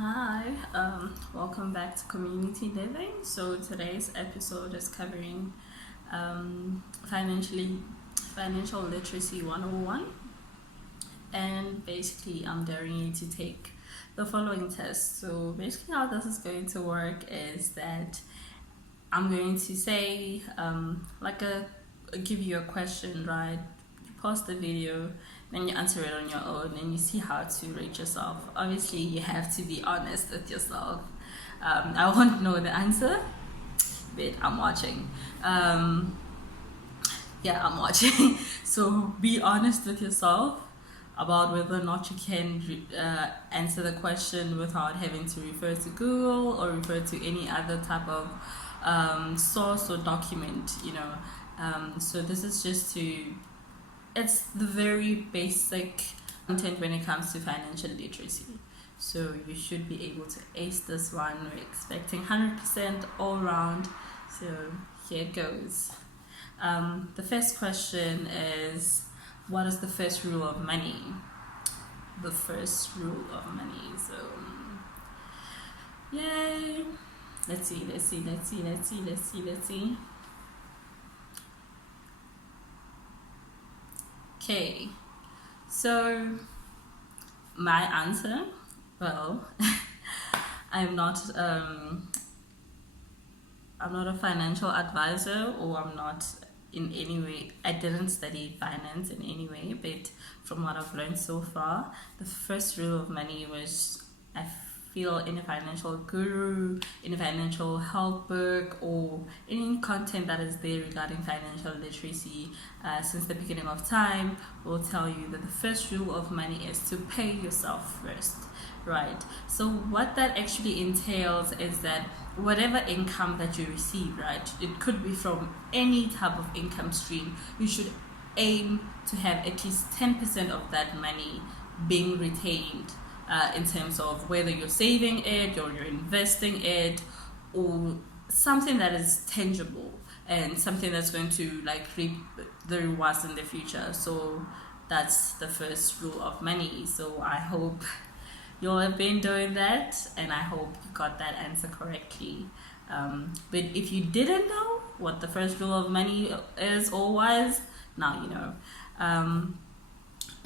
Hi, welcome back to Community Living. So today's episode is covering financial literacy 101, and basically I'm daring you to take the following test. So basically how this is going to work is that I'm going to say give you a question, right? You pause the video, then you answer it on your own, and you see how to rate yourself. Obviously, you have to be honest with yourself. I won't know the answer, but I'm watching. Yeah, I'm watching. So be honest with yourself about whether or not you can answer the question without having to refer to Google or refer to any other type of source or document, so this is it's the very basic content when it comes to financial literacy. So you should be able to ace this one. We're expecting 100% all round. So here it goes. The first question is, what is the first rule of money? The first rule of money. So, yay. Let's see. Okay, so my answer, well, I'm not a financial advisor, or I'm not in any way, I didn't study finance in any way, but from what I've learned so far, the first rule of money was, I feel, in a financial guru, in a financial help book, or any content that is there regarding financial literacy since the beginning of time, will tell you that the first rule of money is to pay yourself first, right? So what that actually entails is that whatever income that you receive, right, it could be from any type of income stream, you should aim to have at least 10% of that money being retained, in terms of whether you're saving it or you're investing it, or something that is tangible and something that's going to reap the rewards in the future. So that's the first rule of money. So I hope you'll have been doing that, and I hope you got that answer correctly. But if you didn't know what the first rule of money is or was, now you know.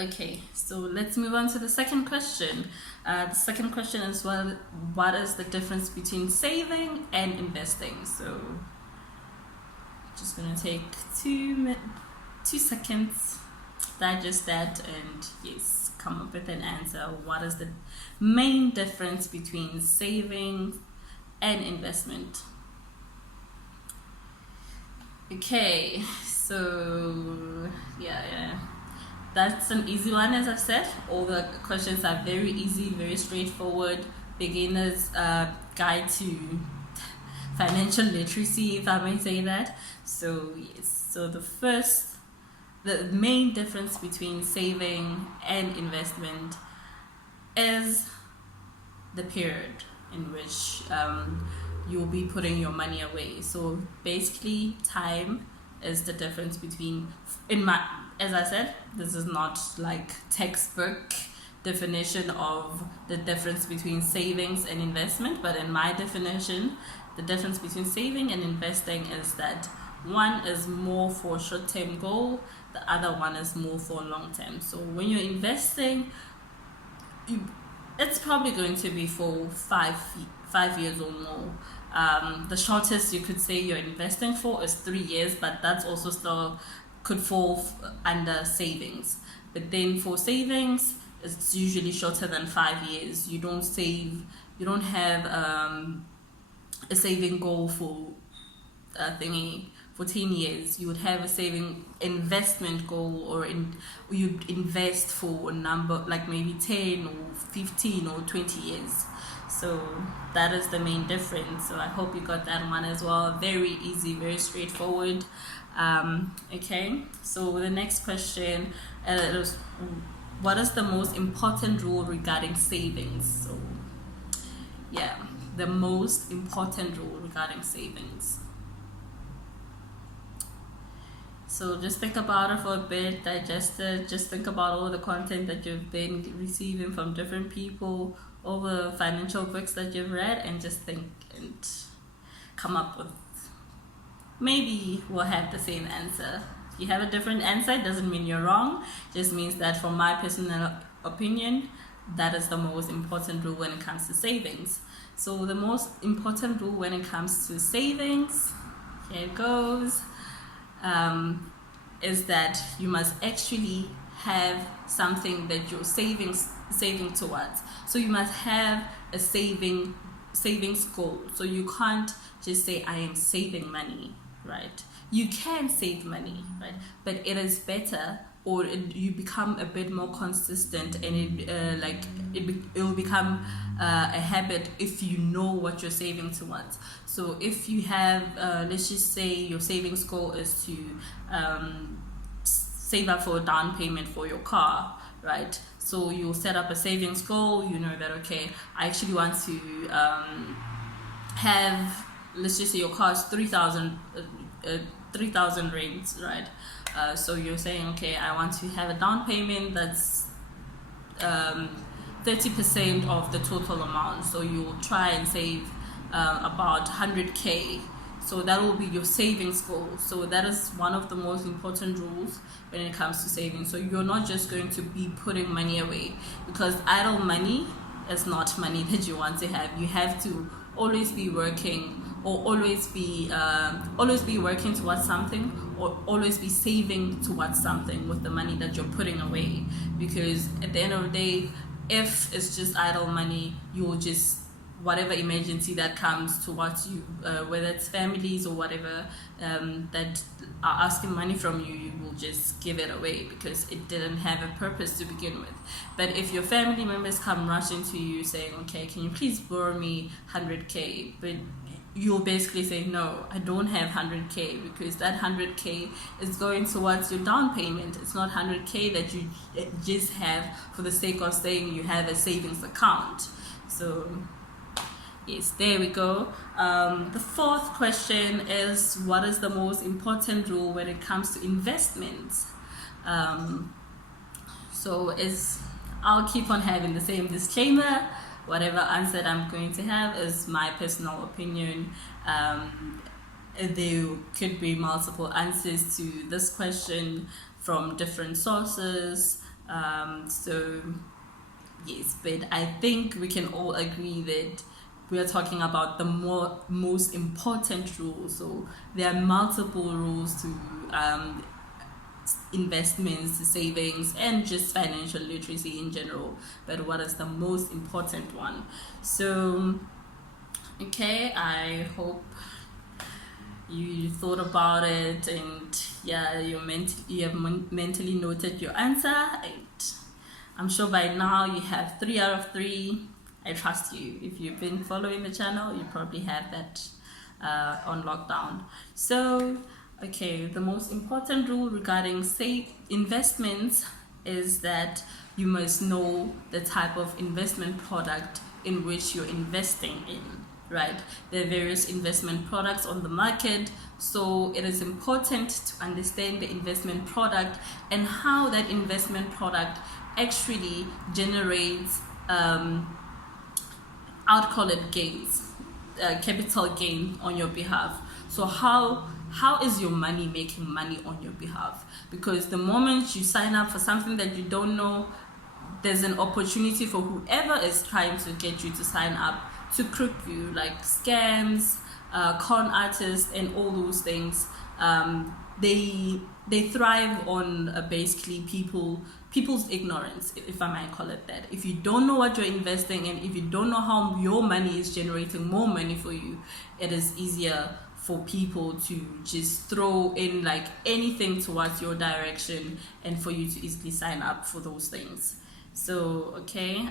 Okay, so let's move on to the second question. The second question is, what is the difference between saving and investing? So just gonna take 2 seconds, digest that, and yes, come up with an answer. What is the main difference between saving and investment? Okay, so yeah. That's an easy one, as I've said. All the questions are very easy, very straightforward. Beginner's guide to financial literacy, if I may say that. So yes, so the main difference between saving and investment is the period in which you'll be putting your money away. So basically, time is the difference between, as I said, this is not like textbook definition of the difference between savings and investment, but in my definition, the difference between saving and investing is that one is more for short-term goal, the other one is more for long-term. So when you're investing, it's probably going to be for 5 years or more. The shortest you could say you're investing for is 3 years, but that's also still could fall under savings. But then for savings, it's usually shorter than 5 years. You don't have a saving goal for for 10 years. You would have a saving investment goal, or you'd invest for a number, like maybe 10 or 15 or 20 years. So that is the main difference. So I hope you got that one as well. Very easy, very straightforward. Okay, so the next question is, what is the most important rule regarding savings? So yeah, the most important rule regarding savings. So just think about it for a bit, digest it, just think about all the content that you've been receiving from different people, all the financial books that you've read, and just think and come up with, maybe we'll have the same answer. If you have a different answer, it doesn't mean you're wrong, it just means that from my personal opinion, that is the most important rule when it comes to savings. So the most important rule when it comes to savings, here it goes, is that you must actually have something that you're saving towards. So you must have a savings goal. So you can't just say I am saving money, right? You can save money, right? But it is better, or you become a bit more consistent, and it will become a habit if you know what you're saving towards. So if you have, let's just say your savings goal is to save up for a down payment for your car, right? So you'll set up a savings goal. You know that, okay, I actually want to have, let's just say your car is 3,000 rands, right? So you're saying, okay, I want to have a down payment that's 30% of the total amount. So you'll try and save about 100k. So that will be your savings goal. So that is one of the most important rules when it comes to saving. So you're not just going to be putting money away, because idle money is not money that you want to have. You have to always be working, or always be working towards something, or always be saving towards something with the money that you're putting away. Because at the end of the day, if it's just idle money, you'll just, whatever emergency that comes towards you, whether it's families or whatever that are asking money from you, you will just give it away because it didn't have a purpose to begin with. But if your family members come rushing to you saying, okay, can you please borrow me 100k, but you'll basically say, no, I don't have 100k, because that 100k is going towards your down payment. It's not 100k that you just have for the sake of saying you have a savings account. So yes, there we go. The fourth question is, what is the most important rule when it comes to investments? I'll keep on having the same disclaimer. Whatever answer I'm going to have is my personal opinion. There could be multiple answers to this question from different sources. So yes, but I think we can all agree that we are talking about the most important rules. So there are multiple rules to investments, to savings, and just financial literacy in general. But what is the most important one? So, okay, I hope you thought about it, and yeah, you have mentally noted your answer. And I'm sure by now you have 3 out of 3. I trust you. If you've been following the channel, you probably have that on lockdown. So, okay, the most important rule regarding investments is that you must know the type of investment product in which you're investing in, right? There are various investment products on the market, so it is important to understand the investment product and how that investment product actually generates I'd call it gains, capital gain on your behalf. So how is your money making money on your behalf? Because the moment you sign up for something that you don't know, there's an opportunity for whoever is trying to get you to sign up to crook you, like scams, con artists, and all those things. They thrive on basically people's ignorance, if I might call it that. If you don't know what you're investing in, if you don't know how your money is generating more money for you, it is easier for people to just throw in like anything towards your direction and for you to easily sign up for those things. So, okay,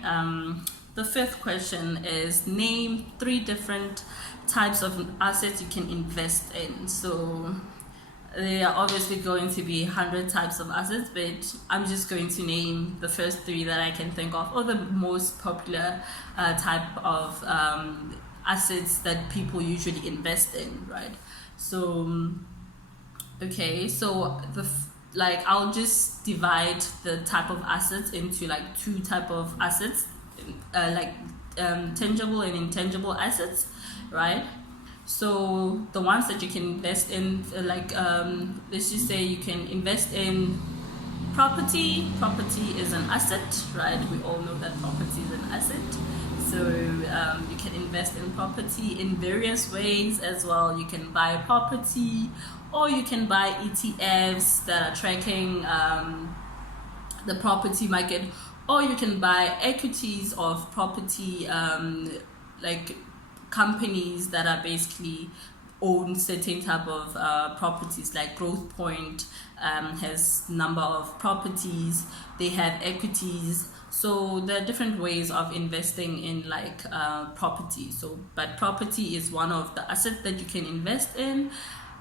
the fifth question is, name 3 different types of assets you can invest in. So there are obviously going to be 100 types of assets, but I'm just going to name the first 3 that I can think of, or the most popular type of assets that people usually invest in, right? So Okay, so like I'll just divide the type of assets into like two type of assets, like tangible and intangible assets, right? So the ones that you can invest in, let's just say you can invest in property. Property is an asset, right? We all know that property is an asset. So you can invest in property in various ways as well. You can buy property, or you can buy ETFs that are tracking the property market, or you can buy equities of property, like companies that are basically own certain type of properties. Like Growth Point has number of properties. They have equities. So there are different ways of investing in like property. So, but property is one of the assets that you can invest in.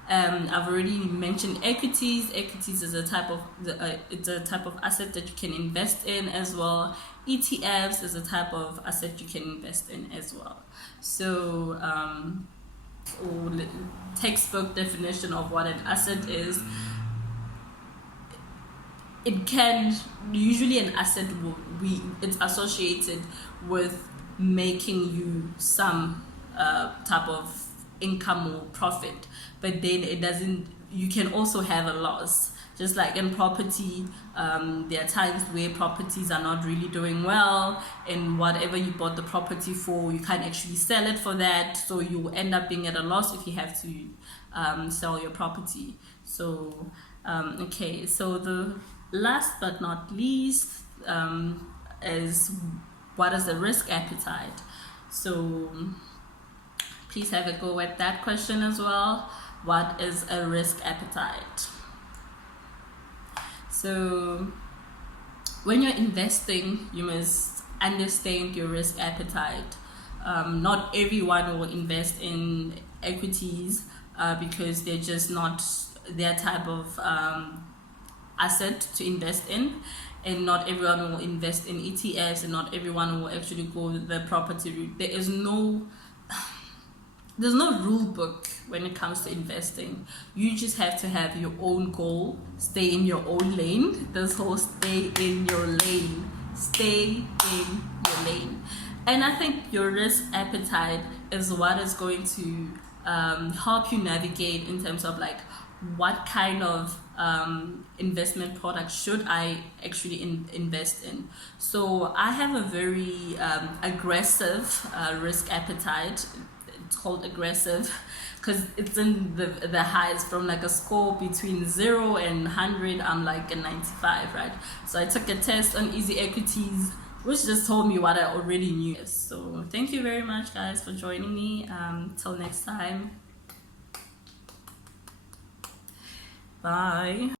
I've already mentioned equities. Equities is a type of it's a type of asset that you can invest in as well. ETFs is a type of asset you can invest in as well. So, or textbook definition of what an asset is. It can usually an asset it's associated with making you some type of income or profit, but then it doesn't. You can also have a loss. Just like in property, there are times where properties are not really doing well, and whatever you bought the property for, you can't actually sell it for that, so you end up being at a loss if you have to sell your property. So, okay, so the last but not least is what is the risk appetite? So please have a go at that question as well. What is a risk appetite? So when you're investing, you must understand your risk appetite. Not everyone will invest in equities because they're just not their type of asset to invest in, and not everyone will invest in ETFs, and not everyone will actually go the property route. There's no rule book when it comes to investing. You just have to have your own goal, stay in your own lane. This whole stay in your lane, stay in your lane. And I think your risk appetite is what is going to help you navigate in terms of like what kind of investment product should I actually invest in. So I have a very aggressive risk appetite. It's called aggressive because it's in the highs. From like a score between 0 and 100, I'm like a 95, right? So I took a test on Easy Equities, which just told me what I already knew. So thank you very much, guys, for joining me. Till next time. Bye.